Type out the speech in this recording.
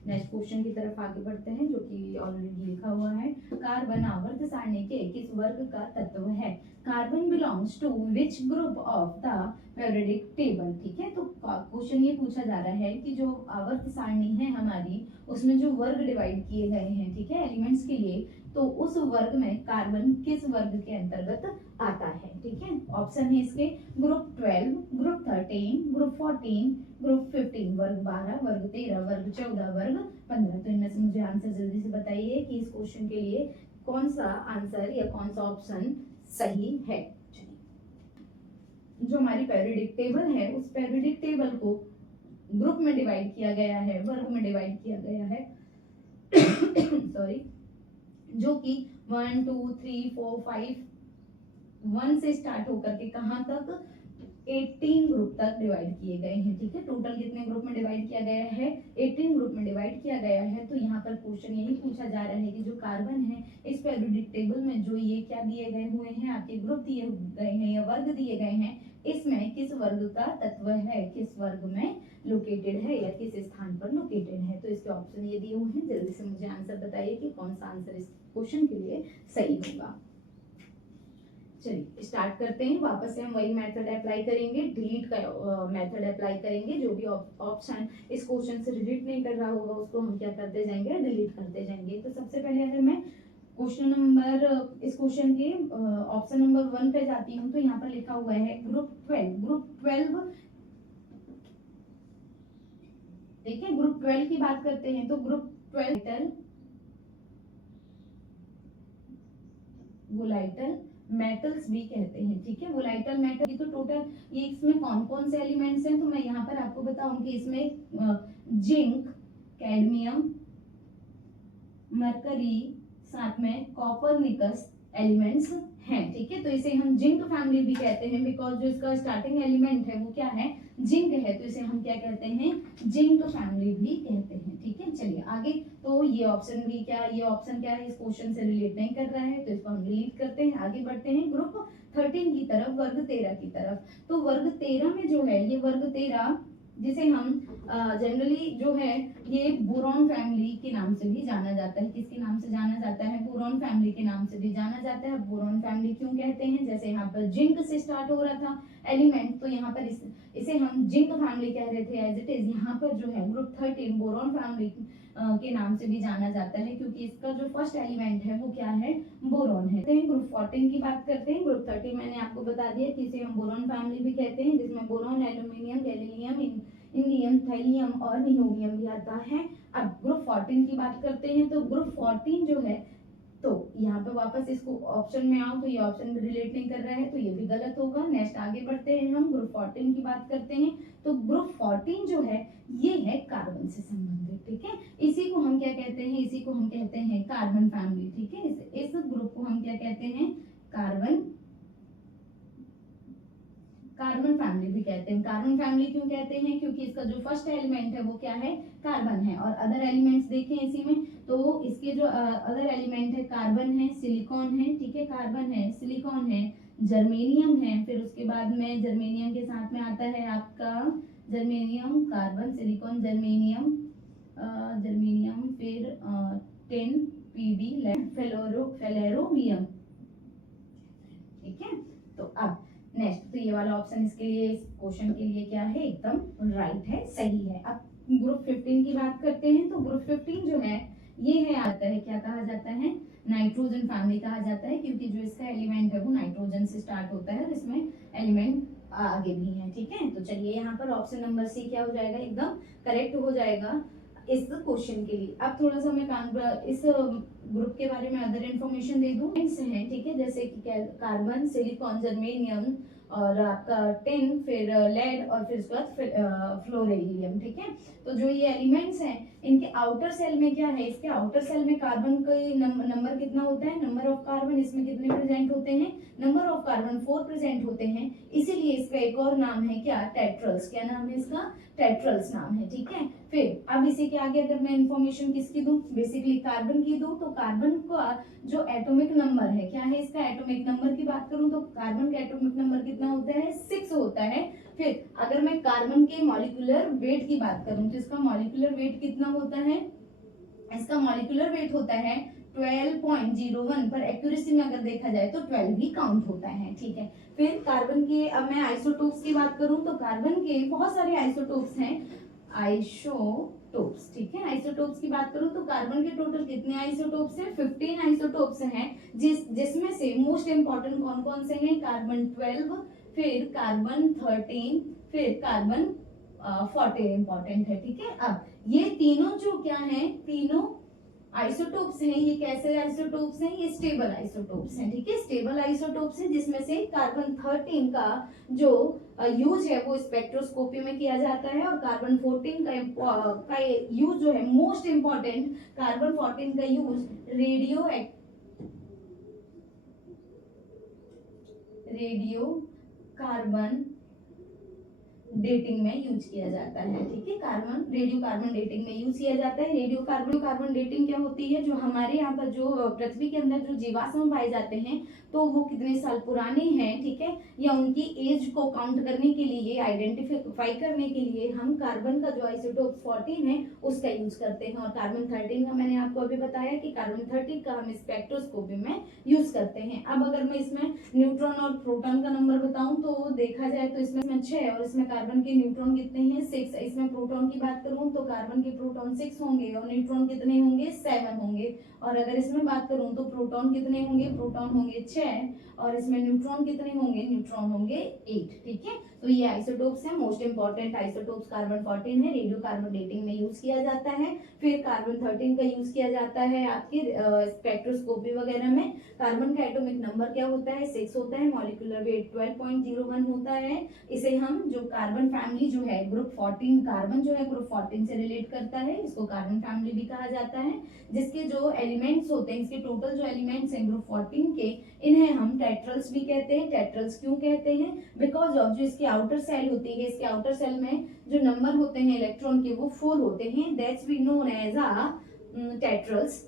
Next question की तरफ आगे बढ़ते हैं, जो कि ऑलरेडी लिखा हुआ है। कार्बन आवर्त सारणी के किस वर्ग का तत्व है? Carbon belongs to which group of the periodic table. ठीक है, तो क्वेश्चन ये पूछा जा रहा है कि जो आवर्त सारणी है हमारी, उसमें जो वर्ग डिवाइड किए गए हैं, ठीक है, एलिमेंट्स के लिए, तो उस वर्ग में कार्बन किस वर्ग के अंतर्गत आता है? ठीक है, ऑप्शन है इसके ग्रुप 12, ग्रुप 13, ग्रुप 14, ग्रुप 15, वर्ग 12, वर्ग 13, वर्ग 14, वर्ग 15। तो इनमें से मुझे आंसर जल्दी से बताइए कि इस क्वेश्चन के लिए कौन सा आंसर या कौन सा ऑप्शन सही है। जो हमारी पीरियोडिक टेबल है, उस पीरियोडिक टेबल को ग्रुप में डिवाइड किया गया है, वर्ग में डिवाइड किया गया है सॉरी, जो कि 1 2 3 4 5 1 से स्टार्ट होकर के कहां तक 18 ग्रुप तक डिवाइड किए गए हैं। ठीक है, टोटल कितने ग्रुप में डिवाइड किया गया है? 18 ग्रुप में डिवाइड किया गया है। तो यहाँ पर क्वेश्चन यही पूछा जा रहा है कि जो कार्बन है इस पीरियोडिक टेबल में जो ये क्या दिए गए हुए हैं, आपके ग्रुप दिए गए हैं या वर्ग दिए गए हैं, इसमें किस वर्ग का तत्व है, किस वर्ग में लोकेटेड है या किस स्थान पर लोकेटेड है। तो इसके ऑप्शन ये दिए हुए हैं, जल्दी से मुझे आंसर बताइए कि कौन सा आंसर इस क्वेश्चन के लिए सही होगा। चलिए स्टार्ट करते हैं। वापस से हम वही मेथड अप्लाई करेंगे, डिलीट का मेथड अप्लाई करेंगे। जो भी ऑप्शन इस क्वेश्चन से रिलेट नहीं कर रहा होगा उसको हम क्या करते जाएंगे, डिलीट करते जाएंगे। तो सबसे पहले अगर मैं क्वेश्चन नंबर इस क्वेश्चन के ऑप्शन नंबर 1 पे जाती हूँ, तो यहाँ पर लिखा हुआ है ग्रुप 12। ग्रुप 12, देखिए ग्रुप 12 की बात करते हैं तो ग्रुप 12 वोलाइटल मेटल्स भी कहते हैं। ठीक है, वोलाइटल मेटल की तो टोटल ये इसमें कौन कौन से एलिमेंट्स हैं, तो मैं यहाँ पर आपको बताऊंगी। इसमें जिंक, कैडमियम, मरकरी, साथ में कॉपर, निकस एलिमेंट्स हैं। ठीक है, तो इसे हम जिंक फैमिली भी कहते हैं, बिकॉज जो इसका स्टार्टिंग एलिमेंट है वो क्या है, जिंक है, तो इसे हम क्या कहते हैं, जिंक फैमिली भी कहते हैं। ठीक है, चलिए आगे। तो ये ऑप्शन भी क्या, ये ऑप्शन क्या है, इस क्वेश्चन से रिलेट नहीं कर रहा है, तो इसको हम डिलीट करते हैं। आगे बढ़ते हैं ग्रुप 13 की तरफ, वर्ग 13 की तरफ। तो वर्ग 13 में जो है, ये वर्ग 13 जिसे हम जनरली जो है ये बोरॉन फैमिली के नाम से भी जाना जाता है। किसके नाम से जाना जाता है? बोरॉन फैमिली के नाम से भी जाना जाता है। बोरॉन फैमिली क्यों कहते हैं? जैसे यहाँ पर जिंक से स्टार्ट हो रहा था एलिमेंट, तो यहाँ पर इसे हम जिंक फैमिली कह रहे थे एज इट इज। यहाँ पर जो है ग्रुप 13 बोरॉन फैमिली के नाम से भी जाना जाता है, क्योंकि इसका जो फर्स्ट एलिमेंट है वो क्या है, बोरॉन है। ग्रुप 14 की बात करते हैं। ग्रुप 13 मैंने आपको बता दिया कि इसे हम बोरॉन फैमिली भी कहते हैं, जिसमें बोरॉन, एल्यूमिनियम, गैलीलियम, इंडियम, थैलियम और नियोबियम भी आता है। अब ग्रुप 14 की बात करते हैं, तो ग्रुप 14 जो है, तो यहाँ पे वापस इसको ऑप्शन में आओ तो ये ऑप्शन में रिलेट नहीं कर रहा है, तो ये भी गलत होगा। नेक्स्ट आगे बढ़ते हैं, हम ग्रुप 14 की बात करते हैं। तो ग्रुप 14 जो है ये है कार्बन से संबंधित। ठीक है, इसी को हम क्या कहते हैं, इसी को हम कहते हैं कार्बन फैमिली। ठीक है, इस ग्रुप को हम क्या कहते हैं, कार्बन फैमिली भी कहते हैं। कार्बन फैमिली क्यों कहते हैं? क्योंकि इसका जो फर्स्ट एलिमेंट है वो क्या है, कार्बन है। और अदर एलिमेंट्स देखें इसी में, तो इसके जो अदर एलिमेंट है, कार्बन है, सिलिकॉन है, ठीक है, कार्बन है, सिलिकॉन है, जर्मेनियम है, फिर उसके बाद में जर्मेनियम के साथ में आता है आपका जर्मेनियम, कार्बन, सिलिकॉन, जर्मेनियम, फिर टिन, पीबी, फेलोरोमियम। ठीक है, तो अब नेक्स्ट, तो ये वाला ऑप्शन इसके लिए, इस क्वेश्चन के लिए क्या है, एकदम राइट है, सही है। अब ग्रुप 15 की बात करते हैं। तो ग्रुप 15 जो है ये है, आता है, क्या कहा जाता है, नाइट्रोजन फैमिली कहा जाता है, क्योंकि जो इसका एलिमेंट है वो नाइट्रोजन से स्टार्ट होता है और इसमें एलिमेंट आगे भी है। ठीक है, तो चलिए यहाँ पर ऑप्शन नंबर सी क्या हो जाएगा, एकदम करेक्ट हो जाएगा इस क्वेश्चन के लिए। अब थोड़ा सा मैं इस ग्रुप के बारे में अदर इन्फॉर्मेशन दे दूं है। ठीक है, जैसे कि कार्बन, सिलिकॉन, जर्मेनियम और आपका टिन, फिर लेड और फिर उसके बाद फ्लोरीलियम। ठीक है, तो जो ये एलिमेंट्स हैं इनके आउटर सेल में क्या है, इसके आउटर सेल में कार्बन का नंबर कितना होता है, नंबर ऑफ कार्बन इसमें कितने प्रेजेंट होते हैं, नंबर ऑफ कार्बन 4 प्रेजेंट होते हैं। इसीलिए इसका एक और नाम है क्या, टेट्रल्स। क्या नाम है इसका, टेट्रल्स नाम है। ठीक है, फिर अब इसी के आगे अगर मैं इंफॉर्मेशन किसकी दूं, बेसिकली कार्बन की दूं, तो कार्बन का जो एटॉमिक नंबर है, क्या है इसका एटॉमिक नंबर की बात करूं तो कार्बन का एटॉमिक नंबर कितना होता है, 6 होता है। फिर अगर मैं कार्बन के मॉलिक्यूलर वेट की बात करूं तो इसका मॉलिक्यूलर वेट कितना होता है, इसका मॉलिक्यूलर वेट होता है 12.01, पर एक्यूरेसी में अगर देखा जाए तो 12 ही काउंट होता है, ठीक है। फिर कार्बन के, अब मैं आइसोटोप्स की बात करूं तो कार्बन के बहुत सारे आइसोटोप्स हैं, आइसोटोप्स, ठीक है। आइसोटोप्स की बात करूं तो कार्बन के टोटल कितने आइसोटोप्स हैं, 15 आइसोटोप्स हैं, जिसमें से मोस्ट इंपॉर्टेंट कौन कौन से हैं, कार्बन 12, फिर कार्बन 13, फिर कार्बन 14 इंपॉर्टेंट है, ठीक है। अब ये तीनों जो क्या है, तीनों आइसोटोप्स हैं, ये कैसे आइसोटोप्स हैं, ये स्टेबल आइसोटोप्स हैं, ठीक है। स्टेबल आइसोटोप्स हैं जिसमें से कार्बन 13 का जो यूज है वो स्पेक्ट्रोस्कोपी में किया जाता है, और कार्बन 14 का यूज जो है मोस्ट इंपॉर्टेंट, कार्बन 14 का यूज रेडियो कार्बन डेटिंग में यूज किया जाता है, ठीक है। रेडियो कार्बन डेटिंग में यूज किया जाता है। रेडियो कार्बन डेटिंग क्या होती है, जो हमारे यहाँ पर जो पृथ्वी के अंदर जो जीवाश्म पाए जाते हैं तो वो कितने साल पुराने हैं, ठीक है, या उनकी एज को काउंट करने के लिए, आइडेंटिफाई करने के लिए हम कार्बन का जो आइसोटोप 14 है उसका यूज करते हैं, और कार्बन 13 का मैंने आपको अभी बताया कि कार्बन 13 का हम स्पेक्ट्रोस्कोपी में यूज करते हैं। अब अगर मैं इसमें न्यूट्रॉन और प्रोटॉन का नंबर बताऊं तो देखा जाए तो इसमें 6 और इसमें कार्बन के न्यूट्रॉन कितने हैं, 6। इसमें प्रोटॉन की बात करूं तो कार्बन के प्रोटॉन 6 होंगे और न्यूट्रॉन कितने होंगे, 7 होंगे। और अगर इसमें बात करूं तो प्रोटॉन कितने होंगे, प्रोटॉन होंगे 6, और इसमें न्यूट्रॉन कितने होंगे, न्यूट्रॉन होंगे 8, ठीक है। तो ये आइसोटोप्स हैं। मोस्ट इंपॉर्टेंट आइसोटोप्स कार्बन 14 है, रेडियो कार्बन डेटिंग में यूज किया जाता है। फिर कार्बन 13 का यूज किया जाता है आपकी स्पेक्ट्रोस्कोपी वगैरह में। कार्बन का एटॉमिक नंबर क्या होता है, 6 होता है, मॉलिक्यूलर वेट 12.01 होता है। इसे हम जो कार्बन फैमिली जो है ग्रुप 14, कार्बन जो है ग्रुप 14 से रिलेट करता है, इसको कार्बन फैमिली भी कहा जाता है। जिसके जो एलिमेंट्स होते हैं, इसके टोटल जो एलिमेंट्स हैं ग्रुप 14 के, इन्हें हम टेट्रल्स भी कहते हैं। टेट्रल्स क्यों कहते हैं, बिकॉज ऑफ जो इसकी आउटर सेल होती है, इसके आउटर सेल में जो नंबर होते हैं इलेक्ट्रॉन के वो 4 होते हैं, दैट्स वी नोन एज टेट्रल्स।